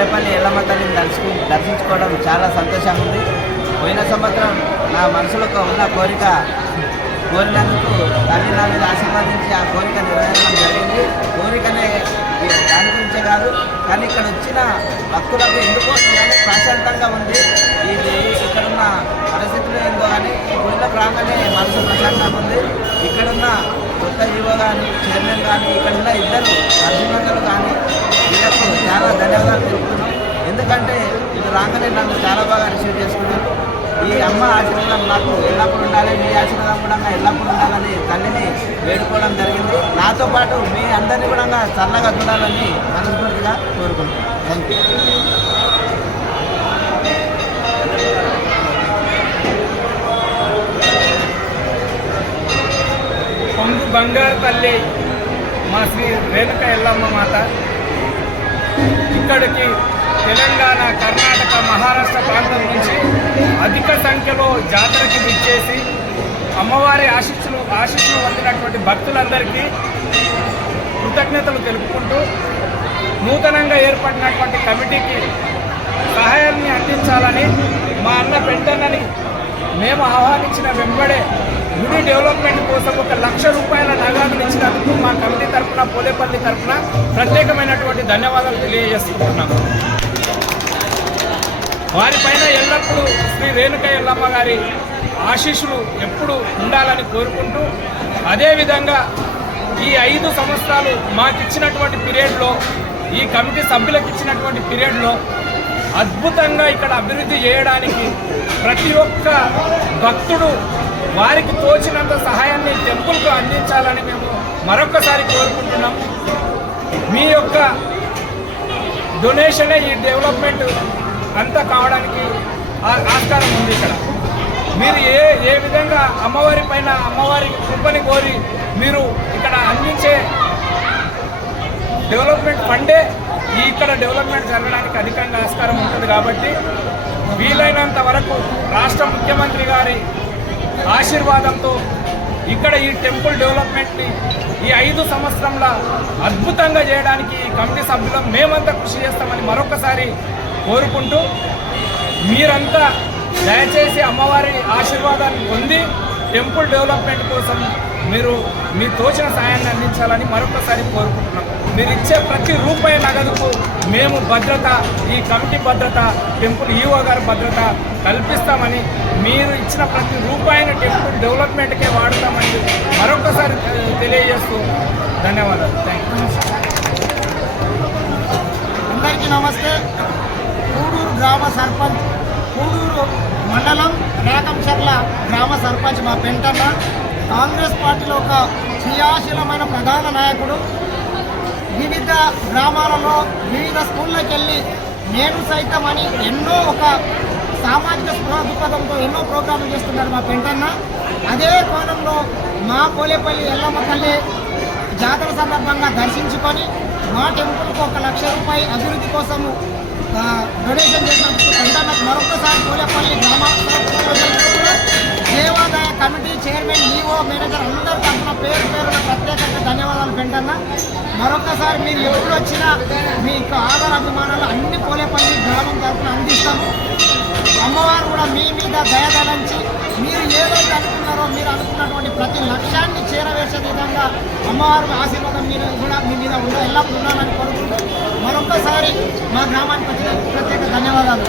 పోలేపల్లి ఎల్లమ్మ తల్లిని దర్శించుకోవడం చాలా సంతోషంగా ఉంది. పోయిన సంవత్సరం నా మనసులో ఉన్న కోరిక కోరినందుకు తల్లి నా మీద ఆశీర్వదించి ఆ కోరిక నెరవేరడం జరిగింది. కోరికనే దాని గురించే కాదు, కానీ ఇక్కడ వచ్చిన భక్తులకు ఎందుకో కానీ ప్రశాంతంగా ఉంది. ఇది ఇక్కడున్న పరిస్థితులు ఏందో కానీ ఈ గుడిలోకి రాగానే మనసు ప్రశాంతంగా ఉంది. ఇక్కడున్న కొత్త ఈవో కానీ చైర్మన్ కానీ ఇక్కడున్న ఇద్దరు అర్జునందలు కానీ వీళ్ళకు చాలా ధన్యవాదాలు తెలుపుతున్నాం. ఎందుకంటే ఇది రాగానే నన్ను చాలా బాగా రిసీవ్ చేసుకున్నారు. ఈ అమ్మ ఆశీర్వాదం నాకు ఎల్లప్పుడు ఉండాలి, మీ ఆశీర్వాదం కూడా ఎల్లప్పుడు ఉండాలని తల్లిని వేడుకోవడం జరిగింది. నాతో పాటు మీ అందరినీ కూడా చల్లగా చూడాలని మనస్ఫూర్తిగా కోరుకుంటున్నాను. Thank you. పొంగు బంగారు తల్లి మా శ్రీ రేణుక ఎల్లమ్మ మాత ఇక్కడికి తెలంగాణ, కర్ణాటక, మహారాష్ట్ర ప్రాంతం నుంచి అధిక సంఖ్యలో జాతరకి విచ్చేసి అమ్మవారి ఆశీస్సులు పొందినటువంటి భక్తులందరికీ కృతజ్ఞతలు తెలుపుకుంటూ నూతనంగా ఏర్పడినటువంటి కమిటీకి సహాయాన్ని అందించాలని మా అన్న పెంటన్నని మేము ఆహ్వానించిన వెంబడే గుడి డెవలప్మెంట్ కోసం 1,00,000 రూపాయల నగదులు ఇచ్చినందుకు మా కమిటీ తరఫున, పోలేపల్లి తరఫున ప్రత్యేకమైనటువంటి ధన్యవాదాలు తెలియజేసుకుంటున్నాము. వారిపైన ఎల్లప్పుడూ శ్రీ రేణుక ఎల్లమ్మ గారి ఆశీస్సులు ఎప్పుడు ఉండాలని కోరుకుంటూ, అదేవిధంగా ఈ 5 సంవత్సరాలు మాకిచ్చినటువంటి పీరియడ్లో, ఈ కమిటీ సభ్యులకు ఇచ్చినటువంటి పీరియడ్లో అద్భుతంగా ఇక్కడ అభివృద్ధి చేయడానికి ప్రతి ఒక్క భక్తుడు వారికి తోచినంత సహాయాన్ని టెంపుల్కు అందించాలని మేము మరొక్కసారి కోరుకుంటున్నాం. మీ యొక్క డొనేషనే ఈ డెవలప్మెంట్ అంతా కావడానికి ఆస్కారం ఉంది. ఇక్కడ మీరు ఏ విధంగా అమ్మవారి పైన అమ్మవారి కృపని కోరి మీరు ఇక్కడ అందించే డెవలప్మెంట్ ఫండే ఇక్కడ డెవలప్మెంట్ జరగడానికి అధికంగా ఆస్కారం ఉంటుంది. కాబట్టి వీలైనంత వరకు రాష్ట్ర ముఖ్యమంత్రి గారి ఆశీర్వాదంతో ఇక్కడ ఈ టెంపుల్ డెవలప్మెంట్ని ఈ 5 సంవత్సరంలో అద్భుతంగా చేయడానికి ఈ కమిటీ సభ్యులం మేమంతా కృషి చేస్తామని మరొకసారి కోరుకుంటూ, మీరంతా దయచేసి అమ్మవారి ఆశీర్వాదాన్ని పొంది టెంపుల్ డెవలప్మెంట్ కోసం మీరు మీ తోచిన సహాయాన్ని అందించాలని మరొకసారి కోరుకుంటున్నాం. మీరు ఇచ్చే ప్రతి రూపాయి నగదుకు మేము భద్రత, ఈ కమిటీ భద్రత, టెంపుల్ ఈవో గారి భద్రత కల్పిస్తామని, మీరు ఇచ్చిన ప్రతి రూపాయిని టెంపుల్ డెవలప్మెంట్కే వాడతామని మరొకసారి తెలియజేస్తూ ధన్యవాదాలు. Thank you. అందరికీ నమస్తే. కూడూరు గ్రామ సర్పంచ్, కూడూరు మండలం రేకంచర్ల గ్రామ సర్పంచ్ మా పెంటన్న. కాంగ్రెస్ పార్టీలో ఒక క్రియాశీలమైన ప్రధాన నాయకుడు. వివిధ గ్రామాలలో వివిధ స్కూళ్ళకి వెళ్ళి నేను సైతం అని ఎన్నో ఒక సామాజిక దృక్పథంతో ఎన్నో ప్రోగ్రాంలు చేస్తున్నారు మా పెంటన్న. అదే కోణంలో మా పోలేపల్లి ఎల్లమ్మ తల్లి జాతర సందర్భంగా దర్శించుకొని మా టెంపుల్కు 1,00,000 రూపాయలు అభివృద్ధి కోసము డొనేషన్ చేసినందుకు పెంటన్నకు మరొకసారి పోలేపల్లి గ్రామ దేవాదాయ కమిటీ చైర్మన్, ఈవో, మేనేజర్ అందరి తరఫున పేరున ప్రత్యేకంగా ధన్యవాదాలు పెంటన్న. మరొకసారి మీరు ఎప్పుడు వచ్చినా మీ ఆధార అభిమానాలు అన్ని పోలేపల్లి గ్రామం తరఫున అందిస్తాము. అమ్మవారు కూడా మీ మీద దయదలంచి మీరు ఏదైతే అనుకున్నారో మీరు అనుకున్నటువంటి ప్రతి లక్ష్యాన్ని చేరవేసే విధంగా అమ్మవారి ఆశీర్వాదం మీరు కూడా మీ మీద ఎల్లప్పుడూ ఉండాలని కోరుకుంటూ మరొకసారి మా గ్రామానికి వచ్చిన ప్రత్యేక ధన్యవాదాలు.